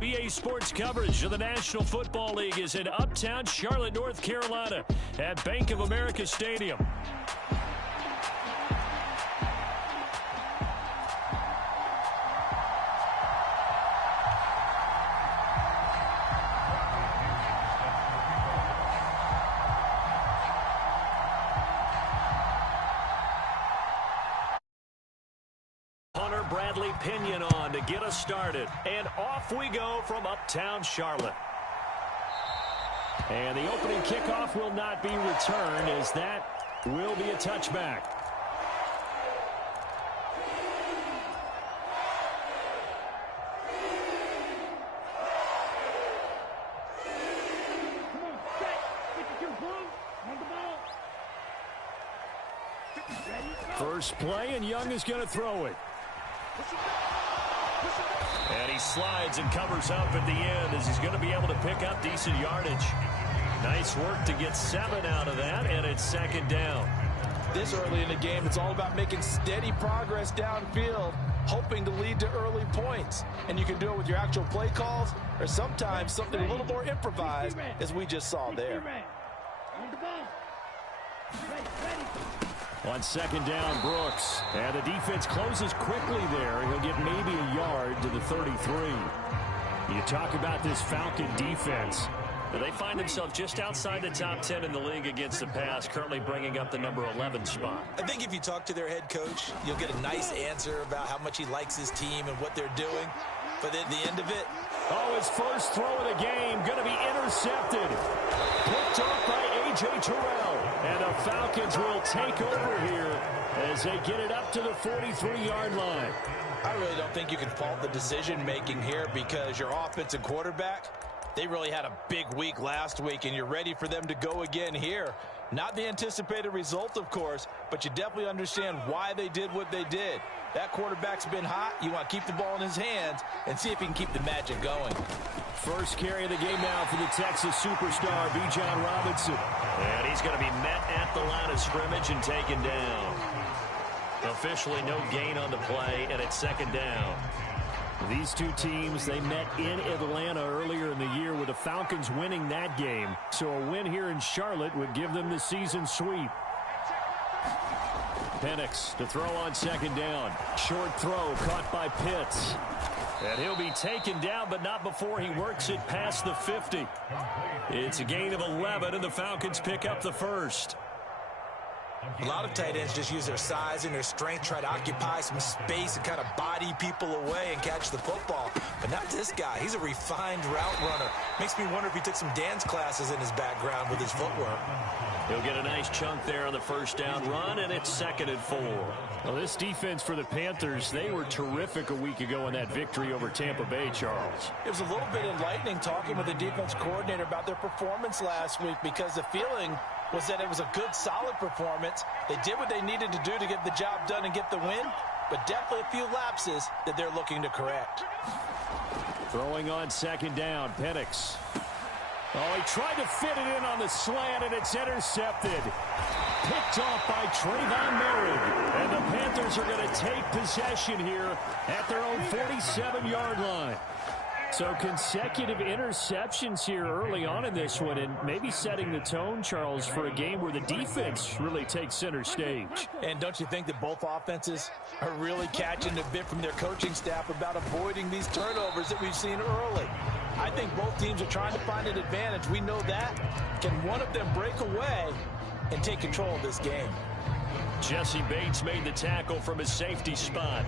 BA Sports coverage of the National Football League is in uptown Charlotte, North Carolina at Bank of America Stadium. Pinion on to get us started, and off we go from uptown Charlotte. And the opening kickoff will not be returned, as that will be a touchback. First play, and Young is going to throw it. And he slides and covers up at the end as he's going to be able to pick up decent yardage. Nice work to get 7 out of that, and it's second down. This early in the game, it's all about making steady progress downfield, hoping to lead to early points. And you can do it with your actual play calls or sometimes something a little more improvised, as we just saw there. On second down, Brooks. And the defense closes quickly there. He'll get maybe a yard to the 33. You talk about this Falcon defense. They find themselves just outside the top 10 in the league against the pass, currently bringing up the number 11 spot. I think if you talk to their head coach, you'll get a nice answer about how much he likes his team and what they're doing. But at the end of it, oh, his first throw of the game going to be intercepted. Picked off by A.J. Terrell. And the Falcons will take over here as they get it up to the 43-yard line. I really don't think you can fault the decision-making here, because your offensive quarterback, they really had a big week last week, and you're ready for them to go again here. Not the anticipated result, of course, but you definitely understand why they did what they did. That quarterback's been hot. You want to keep the ball in his hands and see if he can keep the magic going. First carry of the game now for the Texas superstar, Bijan Robinson. And he's going to be met at the line of scrimmage and taken down. Officially no gain on the play, and it's second down. These two teams, they met in Atlanta earlier in the year with the Falcons winning that game. So a win here in Charlotte would give them the season sweep. Penix to throw on second down. Short throw caught by Pitts. And he'll be taken down, but not before he works it past the 50. It's a gain of 11, and the Falcons pick up the first. A lot of tight ends just use their size and their strength, try to occupy some space and kind of body people away and catch the football. But not this guy. He's a refined route runner. Makes me wonder if he took some dance classes in his background with his footwork. He'll get a nice chunk there on the first down run, and it's 2nd and 4. Well, this defense for the Panthers, they were terrific a week ago in that victory over Tampa Bay, Charles. It was a little bit enlightening talking with the defense coordinator about their performance last week, because the feeling was that it was a good, solid performance. They did what they needed to do to get the job done and get the win, but definitely a few lapses that they're looking to correct. Throwing on second down, Penix. Oh, he tried to fit it in on the slant, and it's intercepted. Picked off by Trayvon Merrick. And the Panthers are going to take possession here at their own 47-yard line. So consecutive interceptions here early on in this one, and maybe setting the tone, Charles, for a game where the defense really takes center stage. And don't you think that both offenses are really catching a bit from their coaching staff about avoiding these turnovers that we've seen early? I think both teams are trying to find an advantage. We know that. Can one of them break away and take control of this game? Jesse Bates made the tackle from his safety spot.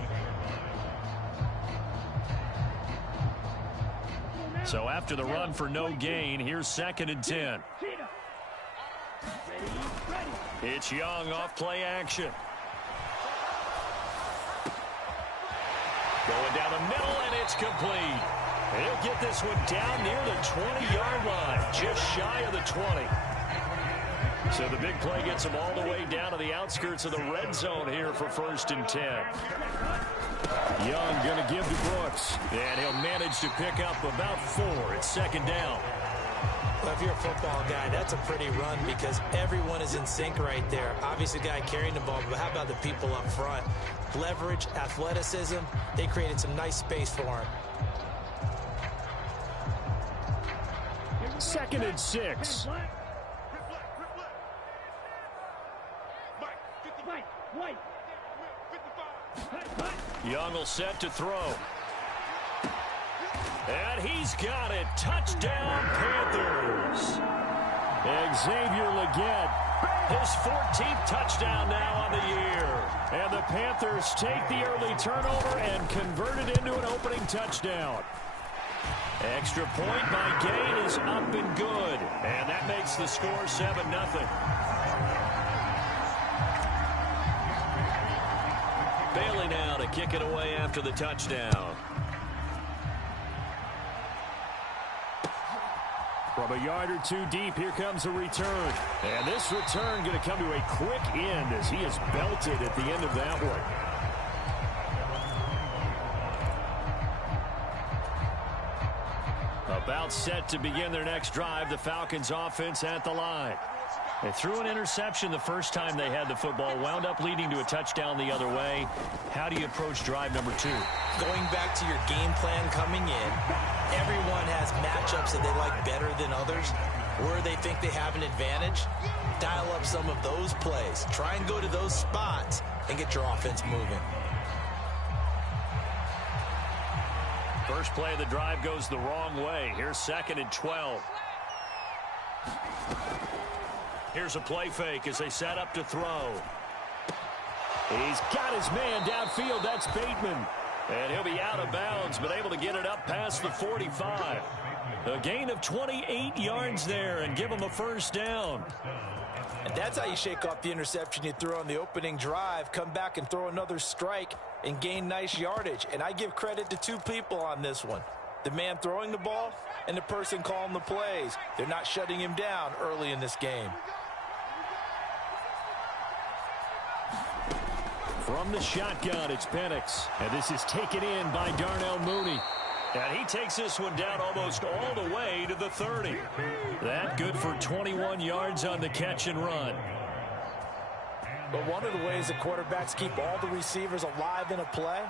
So after the run for no gain, here's 2nd and 10. It's Young off play action. Going down the middle, and it's complete. He'll get this one down near the 20-yard line, just shy of the 20. So the big play gets him all the way down to the outskirts of the red zone here for 1st and 10. Young going to give to Brooks, and he'll manage to pick up about 4. It's 2nd down. Well, if you're a football guy, that's a pretty run because everyone is in sync right there. Obviously, the guy carrying the ball, but how about the people up front? Leverage, athleticism, they created some nice space for him. 2nd and 6. Young will set to throw. And he's got it. Touchdown, Panthers. Xavier Legette, his 14th touchdown now on the year. And the Panthers take the early turnover and convert it into an opening touchdown. Extra point by Gain is up and good. And that makes the score 7-0. Bailey now to kick it away after the touchdown. From a yard or two deep, here comes a return. And this return going to come to a quick end as he is belted at the end of that one. About set to begin their next drive, the Falcons offense at the line. They threw an interception the first time they had the football, wound up leading to a touchdown the other way. How do you approach drive number 2? Going back to your game plan coming in, everyone has matchups that they like better than others, where they think they have an advantage. Dial up some of those plays. Try and go to those spots and get your offense moving. First play of the drive goes the wrong way. Here's 2nd and 12. Here's a play fake as they set up to throw. He's got his man downfield. That's Bateman. And he'll be out of bounds, but able to get it up past the 45. A gain of 28 yards there and give him a first down. And that's how you shake off the interception you threw on the opening drive. Come back and throw another strike and gain nice yardage. And I give credit to two people on this one. The man throwing the ball and the person calling the plays. They're not shutting him down early in this game. From the shotgun, it's Penix. And this is taken in by Darnell Mooney. And he takes this one down almost all the way to the 30. That good for 21 yards on the catch and run. But one of the ways the quarterbacks keep all the receivers alive in a play,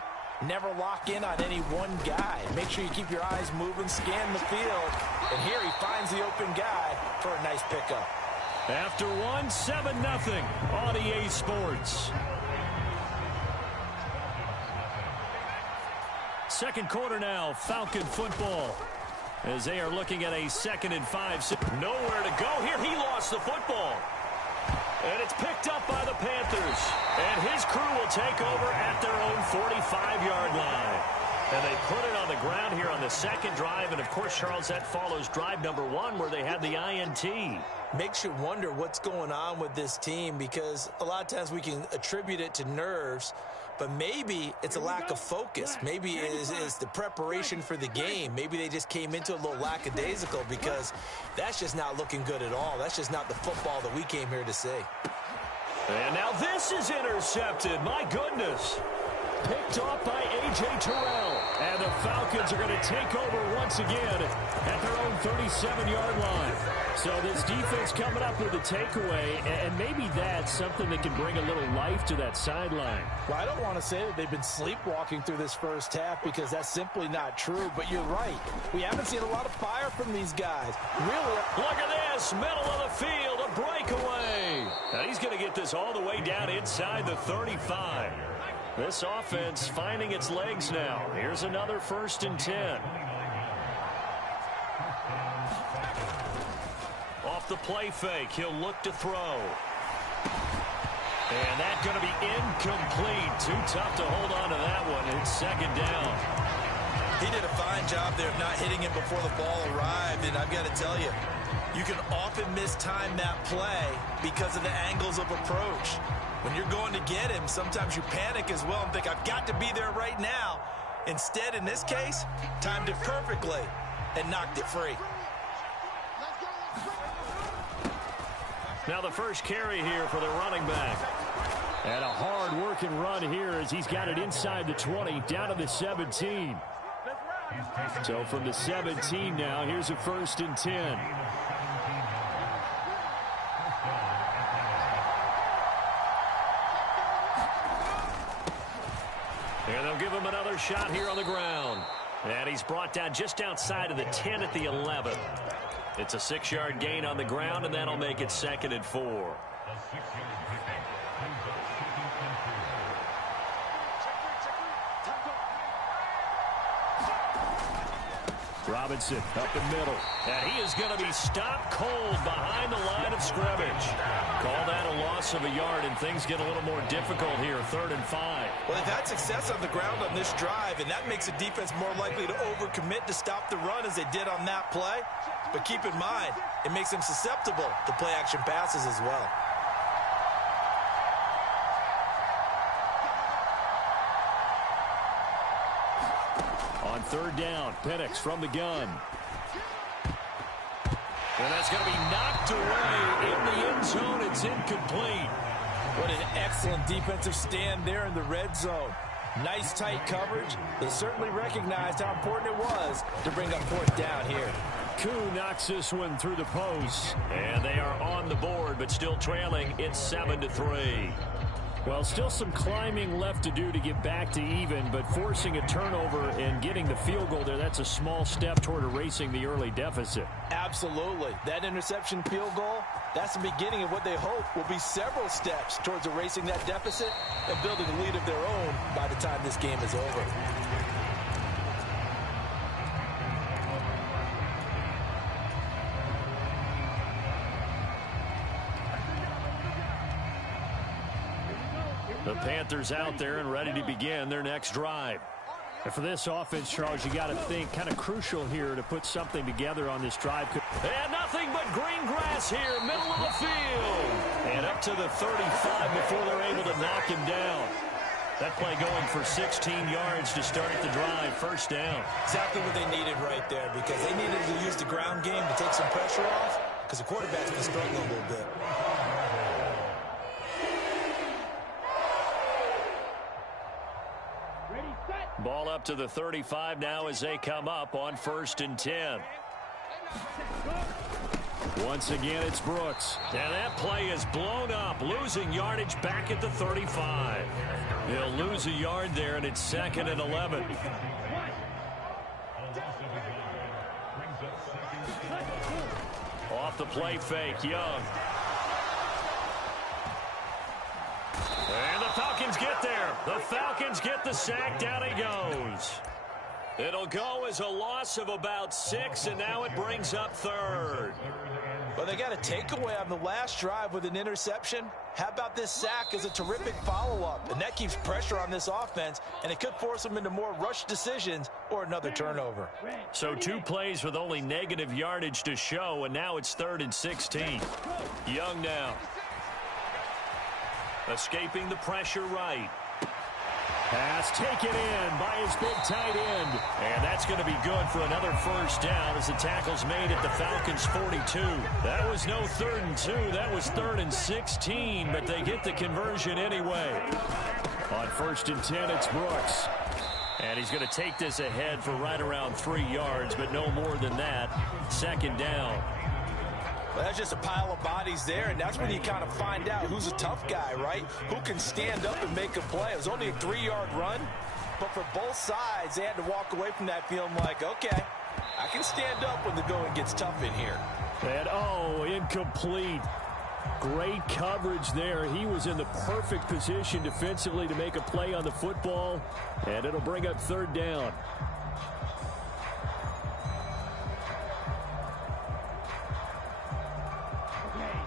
never lock in on any one guy. Make sure you keep your eyes moving, scan the field. And here he finds the open guy for a nice pickup. After one, 7-0 on EA Sports. Second quarter now, Falcon football. As they are looking at a 2nd and 5. Nowhere to go here. He lost the football. And it's picked up by the Panthers. And his crew will take over at their own 45-yard line. And they put it on the ground here on the second drive. And, of course, Charles, that follows drive number 1 where they had the INT. Makes you wonder what's going on with this team, because a lot of times we can attribute it to nerves, but maybe it's a lack of focus. Maybe it is the preparation for the game. Maybe they just came into a little lackadaisical, because that's just not looking good at all. That's just not the football that we came here to see. And now this is intercepted. My goodness. Picked off by A.J. Terrell. And the Falcons are going to take over once again at their own 37-yard line. So this defense coming up with a takeaway, and maybe that's something that can bring a little life to that sideline. Well, I don't want to say that they've been sleepwalking through this first half, because that's simply not true. But you're right. We haven't seen a lot of fire from these guys. Really. Look at this. Middle of the field. A breakaway. Now he's going to get this all the way down inside the 35. This offense finding its legs now. Here's another 1st and 10. Off the play fake, he'll look to throw. And that's going to be incomplete. Too tough to hold on to that one. It's 2nd down. He did a fine job there of not hitting him before the ball arrived. And I've got to tell you, you can often mistime that play because of the angles of approach. When you're going to get him, sometimes you panic as well and think, I've got to be there right now. Instead, in this case, timed it perfectly and knocked it free. Now the first carry here for the running back. And a hard-working run here as he's got it inside the 20, down to the 17. So from the 17 now, here's a 1st and 10. And they'll give him another shot here on the ground. And he's brought down just outside of the 10 at the 11. It's a 6-yard gain on the ground, and that'll make it 2nd and 4. Robinson up the middle, and he is going to be stopped cold behind the line of scrimmage. Call that a loss of a yard, and things get a little more difficult here, 3rd and 5. Well, they've had success on the ground on this drive, and that makes the defense more likely to overcommit to stop the run as they did on that play. But keep in mind, it makes them susceptible to play-action passes as well. On 3rd down, Penix from the gun. And that's going to be knocked away in the end zone. It's incomplete. What an excellent defensive stand there in the red zone. Nice tight coverage. They certainly recognized how important it was to bring up 4th down here. Koo knocks this one through the post. And they are on the board, but still trailing. It's 7-3. Well, still some climbing left to do to get back to even, but forcing a turnover and getting the field goal there, that's a small step toward erasing the early deficit. Absolutely. That interception field goal, that's the beginning of what they hope will be several steps towards erasing that deficit and building a lead of their own by the time this game is over. The Panthers out there and ready to begin their next drive. And for this offense, Charles, you got to think kind of crucial here to put something together on this drive. And nothing but green grass here, middle of the field. And up to the 35 before they're able to knock him down. That play going for 16 yards to start the drive, 1st down. Exactly what they needed right there, because they needed to use the ground game to take some pressure off, because the quarterback's been struggling a little bit. Ball up to the 35 now as they come up on 1st and 10. Once again, it's Brooks. And that play is blown up, losing yardage back at the 35. They'll lose a yard there, and it's 2nd and 11. Off the play fake, Young. And the Falcons get there. The Falcons get the sack. Down he goes. It'll go as a loss of about 6, and now it brings up 3rd. Well, they got a takeaway on the last drive with an interception. How about this sack as a terrific follow-up? And that keeps pressure on this offense, and it could force them into more rush decisions or another turnover. So 2 plays with only negative yardage to show, and now it's 3rd and 16. Young now. Escaping the pressure right. Pass taken in by his big tight end. And that's going to be good for another 1st down as the tackle's made at the Falcons' 42. That was no 3rd and 2. That was 3rd and 16, but they get the conversion anyway. On 1st and 10, it's Brooks. And he's going to take this ahead for right around 3 yards, but no more than that. 2nd down. Well, that's just a pile of bodies there, and that's when you kind of find out who's a tough guy, right? Who can stand up and make a play. It was only a 3-yard run, but for both sides, they had to walk away from that feeling like, okay, I can stand up when the going gets tough in here. And, oh, incomplete. Great coverage there. He was in the perfect position defensively to make a play on the football, and it'll bring up 3rd down.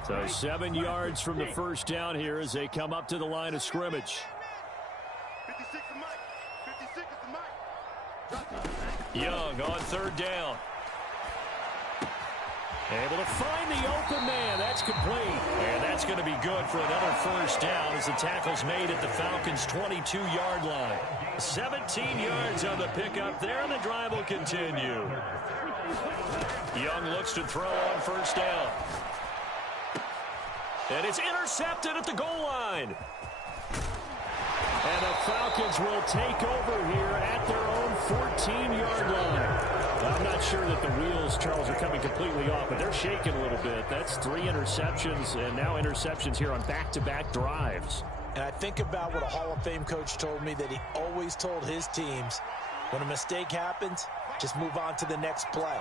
So 7 yards from the 1st down here as they come up to the line of scrimmage. 56 to Mike. 56 to Mike. Young on 3rd down. Able to find the open man. That's complete. And that's going to be good for another 1st down as the tackle's made at the Falcons' 22-yard line. 17 yards on the pickup there, and the drive will continue. Young looks to throw on 1st down. And it's intercepted at the goal line. And the Falcons will take over here at their own 14-yard line. I'm not sure that the wheels, Charles, are coming completely off, but they're shaking a little bit. That's 3 interceptions, and now interceptions here on back-to-back drives. And I think about what a Hall of Fame coach told me, that he always told his teams, when a mistake happens, just move on to the next play.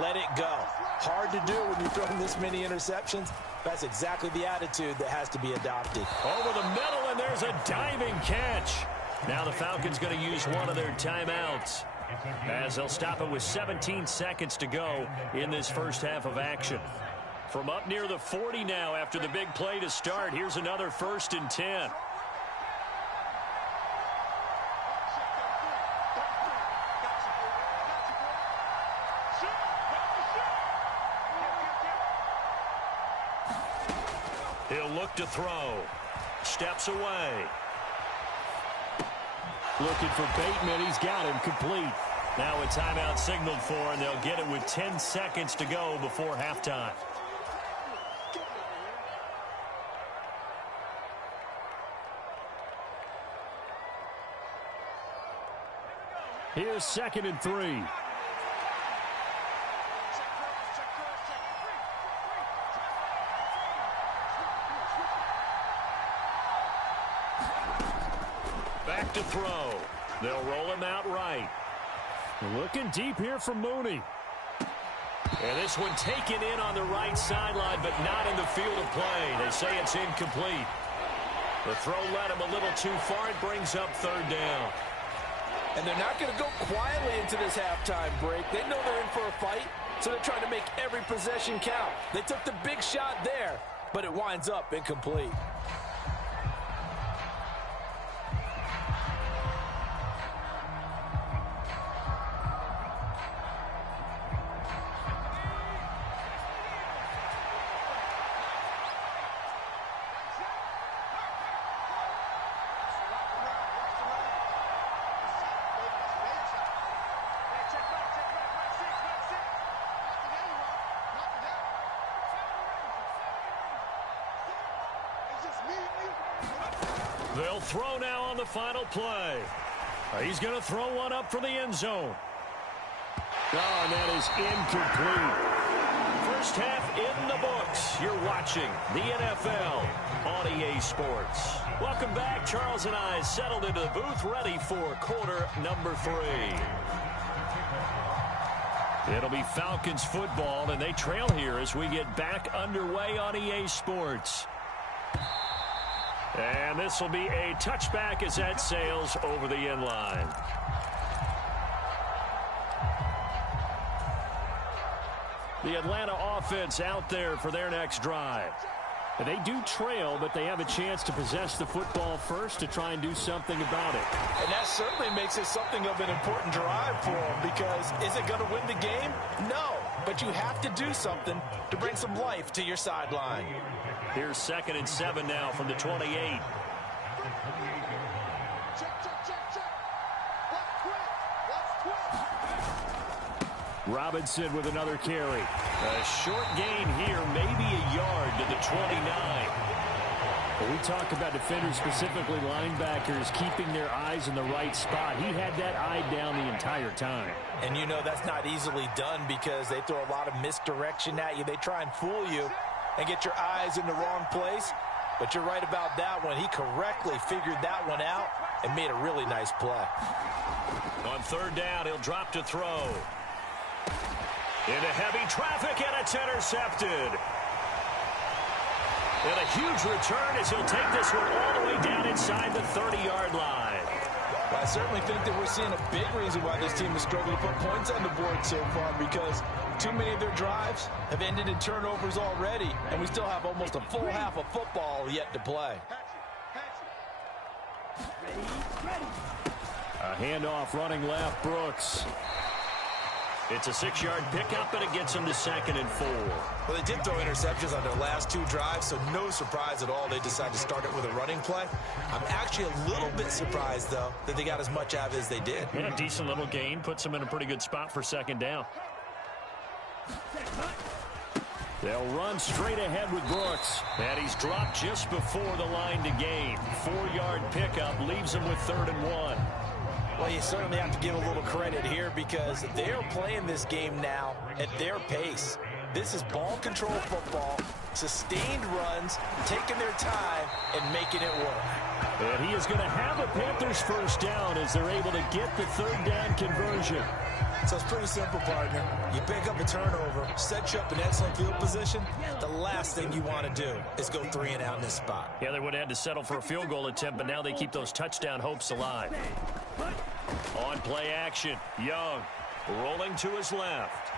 let it go. Hard to do when you're throwing this many interceptions. That's exactly the attitude that has to be adopted. Over the middle, and there's a diving catch. Now the Falcons going to use one of their timeouts, as they'll stop it with 17 seconds to go in this first half of action. From up near the 40 now after the big play to start, here's another 1st and 10. He'll look to throw. Steps away. Looking for Bateman. He's got him complete. Now a timeout signaled for, and they'll get it with 10 seconds to go before halftime. Here's 2nd and 3. Back to throw. They'll roll him out right. Looking deep here for Mooney. And this one taken in on the right sideline, but not in the field of play. They say it's incomplete. The throw led him a little too far. It brings up 3rd down. And they're not going to go quietly into this halftime break. They know they're in for a fight, so they're trying to make every possession count. They took the big shot there, but it winds up incomplete. They'll throw now on the final play. He's going to throw one up for the end zone. Oh, and that is incomplete. First half in the books. You're watching the NFL on EA Sports. Welcome back. Charles and I settled into the booth, ready for quarter number 3. It'll be Falcons football, and they trail here as we get back underway on EA Sports. And this will be a touchback as that sails over the end line. The Atlanta offense out there for their next drive. And they do trail, but they have a chance to possess the football first to try and do something about it. And that certainly makes it something of an important drive for them, because is it going to win the game? No, but you have to do something to bring some life to your sideline. Here's 2nd and 7 now from the 28. Robinson with another carry. A short gain here, maybe a yard to the 29. When we talk about defenders, specifically linebackers, keeping their eyes in the right spot, he had that eye down the entire time. And you know that's not easily done because they throw a lot of misdirection at you. They try and fool you and get your eyes in the wrong place. But you're right about that one. He correctly figured that one out and made a really nice play. On 3rd down, he'll drop to throw. Into heavy traffic, and it's intercepted. And a huge return as he'll take this one all the way down inside the 30-yard line. Well, I certainly think that we're seeing a big reason why this team has struggled to put points on the board so far, because too many of their drives have ended in turnovers already, and we still have almost a full half of football yet to play. A handoff running left, Brooks. It's a 6-yard pickup, and it gets them to 2nd and 4. Well, they did throw interceptions on their last 2 drives, so no surprise at all they decided to start it with a running play. I'm actually a little bit surprised, though, that they got as much out of it as they did. And a decent little gain puts them in a pretty good spot for 2nd down. They'll run straight ahead with Brooks. And he's dropped just before the line to gain. 4-yard pickup leaves him with 3rd and 1. Well, you certainly have to give a little credit here because they're playing this game now at their pace. This is ball control football, sustained runs, taking their time, and making it work. And he is going to have a Panthers 1st down as they're able to get the 3rd down conversion. So it's pretty simple, partner. You pick up a turnover, set you up in excellent field position. The last thing you want to do is go 3 and out in this spot. Yeah, they would have had to settle for a field goal attempt, but now they keep those touchdown hopes alive. On play action, Young rolling to his left.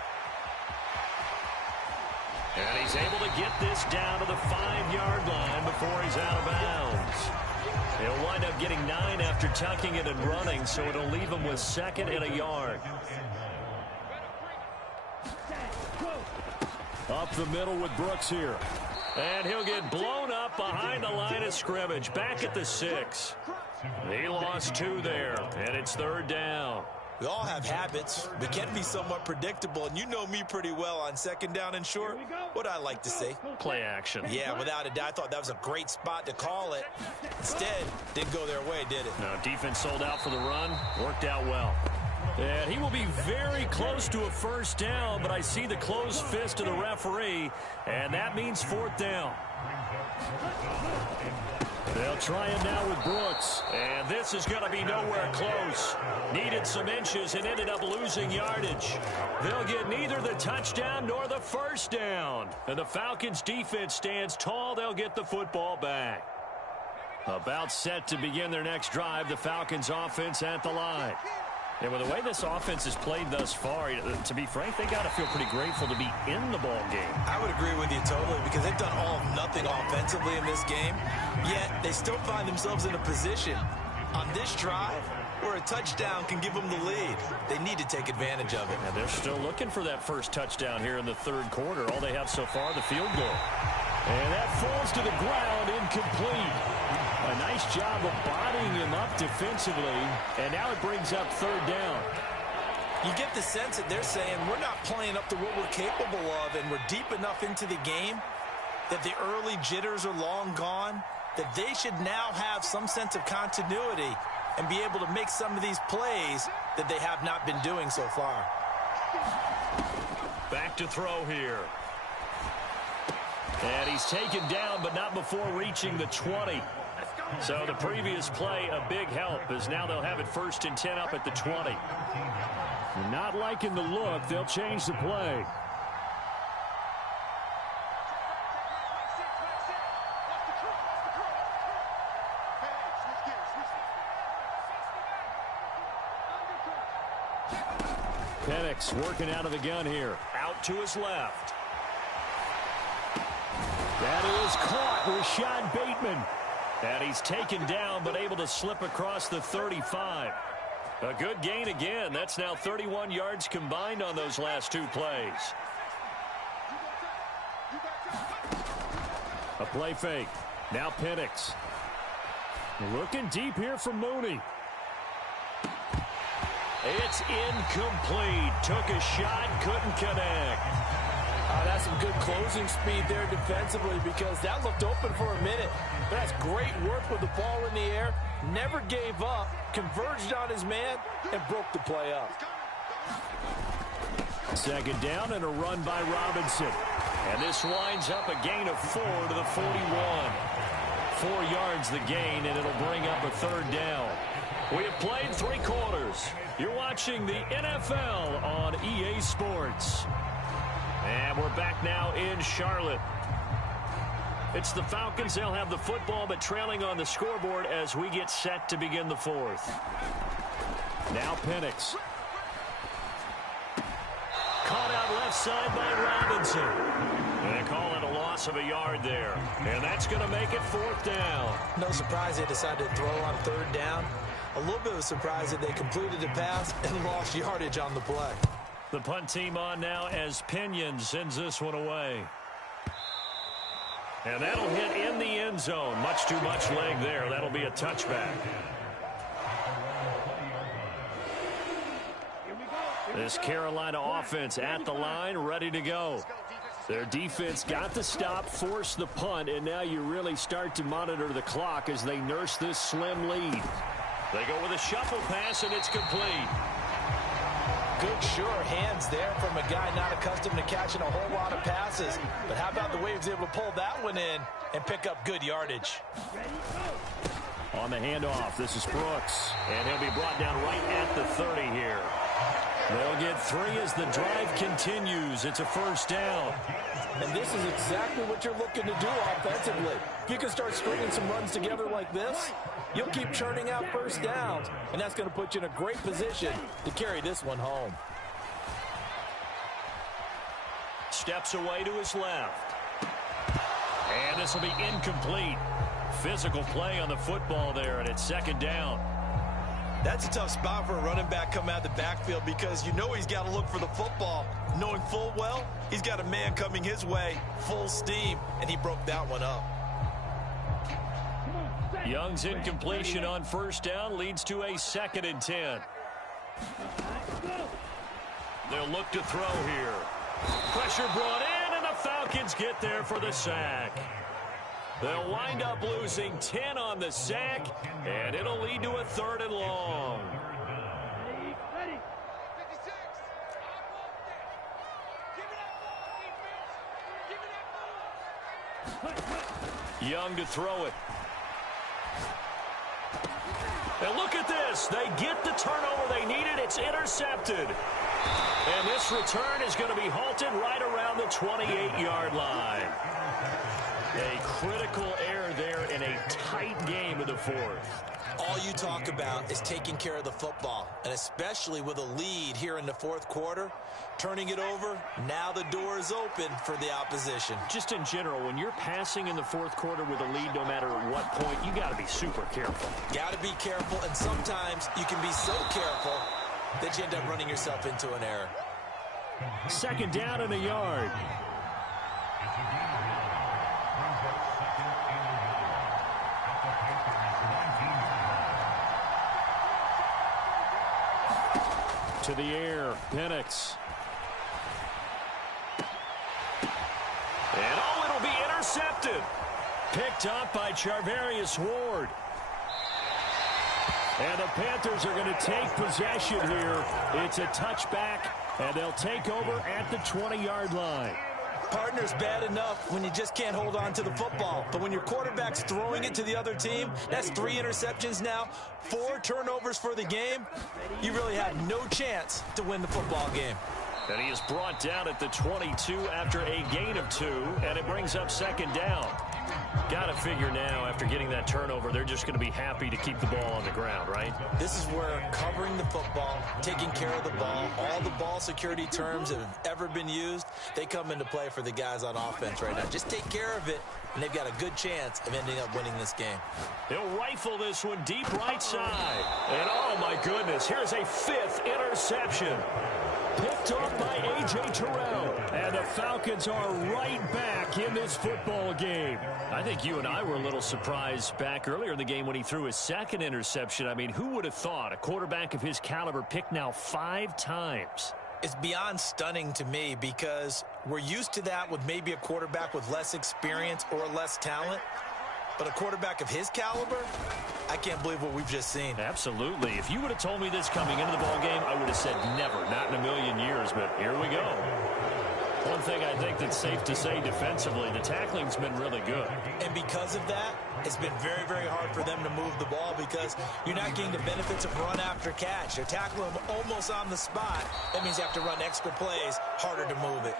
And he's able to get this down to the 5-yard line before he's out of bounds. He'll wind up getting 9 after tucking it and running, so it'll leave him with 2nd and a yard. Up the middle with Brooks here. And he'll get blown up behind the line of scrimmage. Back at the 6. He lost 2 there, and it's 3rd down. We all have habits. We can be somewhat predictable, and you know me pretty well on 2nd down and short. What I like to say? Play action. Yeah, without a doubt. I thought that was a great spot to call it. Instead, didn't go their way, did it? No, defense sold out for the run. Worked out well. And he will be very close to a 1st down, but I see the closed fist of the referee, and that means 4th down. They'll try it now with Brooks, and this is going to be nowhere close. Needed some inches and ended up losing yardage. They'll get neither the touchdown nor the 1st down. And the Falcons' defense stands tall. They'll get the football back. About set to begin their next drive, the Falcons' offense at the line. And with the way this offense has played thus far, to be frank, they got to feel pretty grateful to be in the ball game. I would agree with you totally, because they've done all of nothing offensively in this game, yet they still find themselves in a position on this drive where a touchdown can give them the lead. They need to take advantage of it. And they're still looking for that 1st touchdown here in the 3rd quarter. All they have so far, the field goal. And that falls to the ground, incomplete. A nice job of bodying him up defensively, and now it brings up 3rd down. You get the sense that they're saying we're not playing up to what we're capable of, and we're deep enough into the game that the early jitters are long gone, that they should now have some sense of continuity and be able to make some of these plays that they have not been doing so far. Back to throw here. And he's taken down, but not before reaching the 20. So the previous play, a big help, as now they'll have it 1st and 10 up at the 20. Not liking the look, they'll change the play. Penix working out of the gun here. Out to his left. That is caught. Rashad Bateman. And he's taken down, but able to slip across the 35. A good gain again. That's now 31 yards combined on those last 2 plays. A play fake. Now Penix. Looking deep here from Mooney. It's incomplete. Took a shot, couldn't connect. That's some good closing speed there defensively, because that looked open for a minute. But that's great work with the ball in the air. Never gave up, converged on his man, and broke the play up. 2nd down and a run by Robinson. And this winds up a gain of 4 to the 41. 4 yards the gain, and it'll bring up a 3rd down. We have played 3 quarters. You're watching the NFL on EA Sports. And we're back now in Charlotte. It's the Falcons. They'll have the football, but trailing on the scoreboard as we get set to begin the 4th. Now Penix. Caught out left side by Robinson. And they call it a loss of a yard there. And that's going to make it 4th down. No surprise they decided to throw on 3rd down. A little bit of a surprise that they completed the pass and lost yardage on the play. The punt team on now as Pinion sends this one away. And that'll hit in the end zone. Much too much leg there. That'll be a touchback. This Carolina offense at the line, ready to go. Their defense got the stop, forced the punt, and now you really start to monitor the clock as they nurse this slim lead. They go with a shuffle pass, and it's complete. Good, sure hands there from a guy not accustomed to catching a whole lot of passes. But how about the way he was able to pull that one in and pick up good yardage? On the handoff, this is Brooks. And he'll be brought down right at the 30 here. They'll They'll get 3 as the drive continues. It's a first down. And this is exactly what you're looking to do offensively. If you can start stringing some runs together like this, you'll keep churning out first downs, and that's going to put you in a great position to carry this one home. Steps away to his left. And this will be incomplete. Physical play on the football there, and it's second down. That's a tough spot for a running back coming out of the backfield because you know he's got to look for the football, knowing full well he's got a man coming his way, full steam, and he broke that one up. Young's incompletion on first down leads to a 2nd and 10. They'll look to throw here. Pressure brought in, and the Falcons get there for the sack. They'll wind up losing 10 on the sack, and it'll lead to a 3rd and long. Young to throw it. And look at this. They get the turnover they needed. It's intercepted. And this return is going to be halted right around the 28-yard line. A critical error there in a tight game of the 4th. All you talk about is taking care of the football, and especially with a lead here in the 4th quarter, turning it over, now the door is open for the opposition. Just in general, when you're passing in the 4th quarter with a lead, no matter at what point, you got to be super careful. Got to be careful, and sometimes you can be so careful that you end up running yourself into an error. 2nd down and a yard. To the air, Penix. And it'll be intercepted. Picked up by Charvarius Ward. And the Panthers are going to take possession here. It's a touchback, and they'll take over at the 20-yard line. Partner's bad enough when you just can't hold on to the football. But when your quarterback's throwing it to the other team, that's 3 interceptions now, 4 turnovers for the game. You really have no chance to win the football game. And he is brought down at the 22 after a gain of 2, and it brings up 2nd down. Got to figure now, after getting that turnover, they're just going to be happy to keep the ball on the ground, right? This is where covering the football, taking care of the ball, all the ball security terms that have ever been used, they come into play for the guys on offense right now. Just take care of it, and they've got a good chance of ending up winning this game. They'll rifle this one deep right side. And, oh, my goodness, here's a 5th interception. Picked off by A.J. Terrell. And the Falcons are right back in this football game. I think you and I were a little surprised back earlier in the game when he threw his 2nd interception. I mean, who would have thought a quarterback of his caliber picked now 5 times? It's beyond stunning to me because we're used to that with maybe a quarterback with less experience or less talent. But a quarterback of his caliber, I can't believe what we've just seen. Absolutely. If you would have told me this coming into the ballgame, I would have said never, not in a million years, but here we go. One thing I think that's safe to say defensively, the tackling's been really good. And because of that, it's been very, very hard for them to move the ball because you're not getting the benefits of run after catch. They're tackling them almost on the spot. That means you have to run extra plays, harder to move it.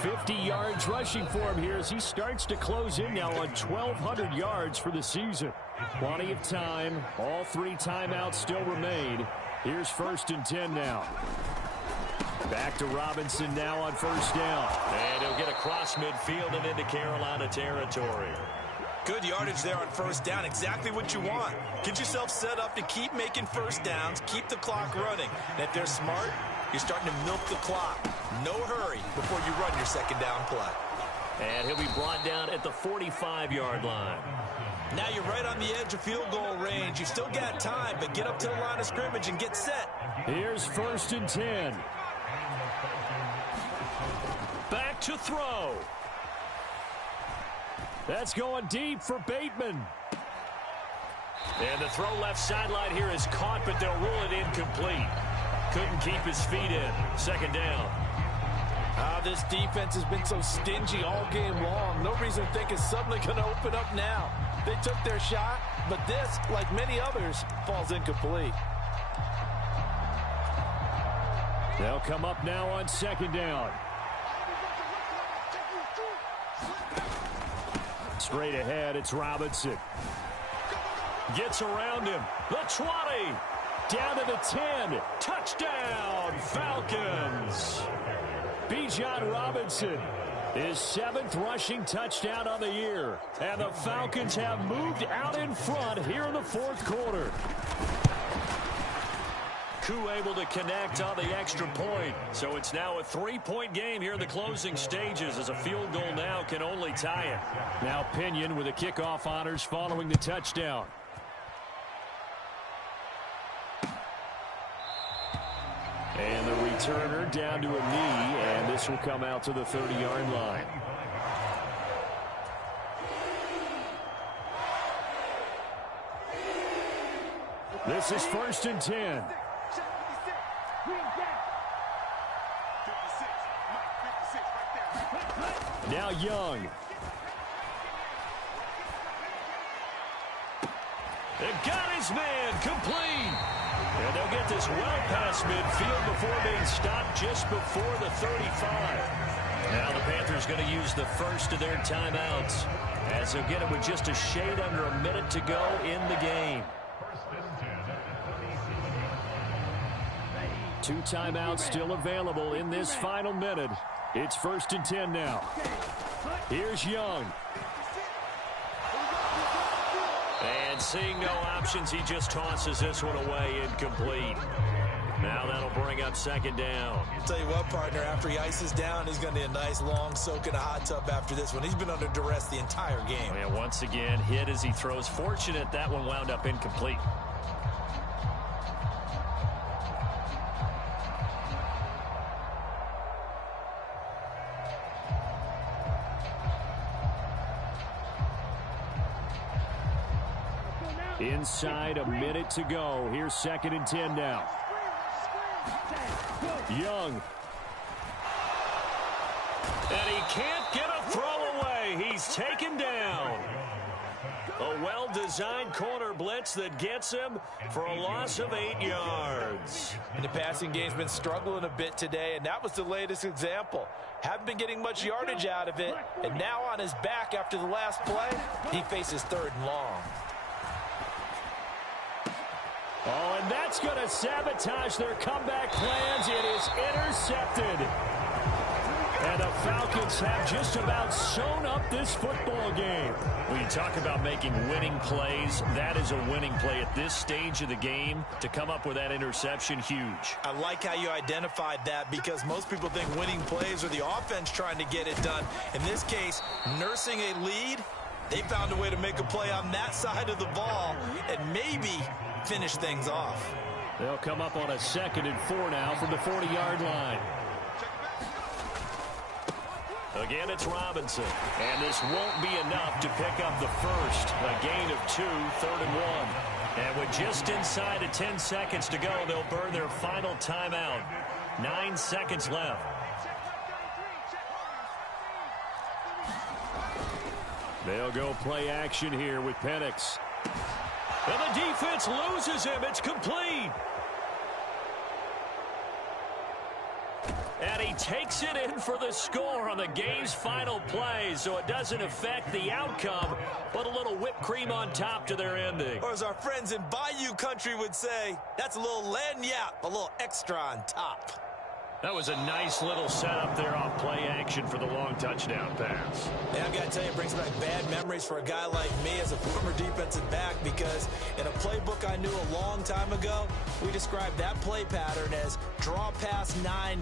50 yards rushing for him here as he starts to close in now on 1,200 yards for the season. Plenty of time. All 3 timeouts still remain. Here's 1st and 10 now. Back to Robinson now on 1st down. And he'll get across midfield and into Carolina territory. Good yardage there on 1st down. Exactly what you want. Get yourself set up to keep making 1st downs, keep the clock running. And if they're smart, you're starting to milk the clock. No hurry before you run your 2nd down play. And he'll be brought down at the 45-yard line. Now you're right on the edge of field goal range. You've still got time, but get up to the line of scrimmage and get set. Here's 1st and 10. Back to throw. That's going deep for Bateman. And the throw left sideline here is caught, but they'll rule it incomplete. Couldn't keep his feet in. 2nd down. This defense has been so stingy all game long. No reason to think it's suddenly going to open up now. They took their shot, but this, like many others, falls incomplete. They'll come up now on second down. Straight ahead, it's Robinson. Gets around him. The 20. Down to the 10. Touchdown, Falcons. Bijan Robinson, his 7th rushing touchdown on the year. And the Falcons have moved out in front here in the 4th quarter. Koo able to connect on the extra point. So it's now a 3-point game here in the closing stages, as a field goal now can only tie it. Now Pinion with the kickoff honors following the touchdown. And the returner down to a knee, and this will come out to the 30-yard line. This is 1st and 10. Now Young. They've got his man complete. And they'll get this well past midfield before being stopped just before the 35. Now the Panthers going to use the first of their timeouts, as they'll get it with just a shade under a minute to go in the game. 2 timeouts still available in this final minute. It's 1st and 10 now. Here's Young. And seeing no options, he just tosses this one away, incomplete. Now that'll bring up 2nd down. I'll tell you what, partner, after he ices down, he's going to need a nice long soak in a hot tub after this one. He's been under duress the entire game. Oh, yeah, once again, hit as he throws. Fortunate that one wound up incomplete. Inside a minute to go. Here's 2nd and 10 now. Young. And he can't get a throw away. He's taken down. A well-designed corner blitz that gets him for a loss of 8 yards. And the passing game's been struggling a bit today, and that was the latest example. Haven't been getting much yardage out of it, and now on his back after the last play, he faces 3rd and long. Oh, and that's going to sabotage their comeback plans. It is intercepted. And the Falcons have just about sewn up this football game. When you talk about making winning plays, that is a winning play at this stage of the game. To come up with that interception, huge. I like how you identified that, because most people think winning plays are the offense trying to get it done. In this case, nursing a lead, they found a way to make a play on that side of the ball and maybe finish things off. They'll come up on a 2nd and 4 now from the 40-yard line. Again, it's Robinson. And this won't be enough to pick up the first. A gain of 2, 3rd and 1. And with just inside of 10 seconds to go, they'll burn their final timeout. 9 seconds left. They'll go play action here with Penix. And the defense loses him. It's complete. And he takes it in for the score on the game's final play, so it doesn't affect the outcome, but a little whipped cream on top to their ending. Or as our friends in Bayou Country would say, that's a little lagniappe, a little extra on top. That was a nice little setup there off play action for the long touchdown pass. Yeah, I've got to tell you, it brings back bad memories for a guy like me as a former defensive back, because in a playbook I knew a long time ago, we described that play pattern as draw pass 9.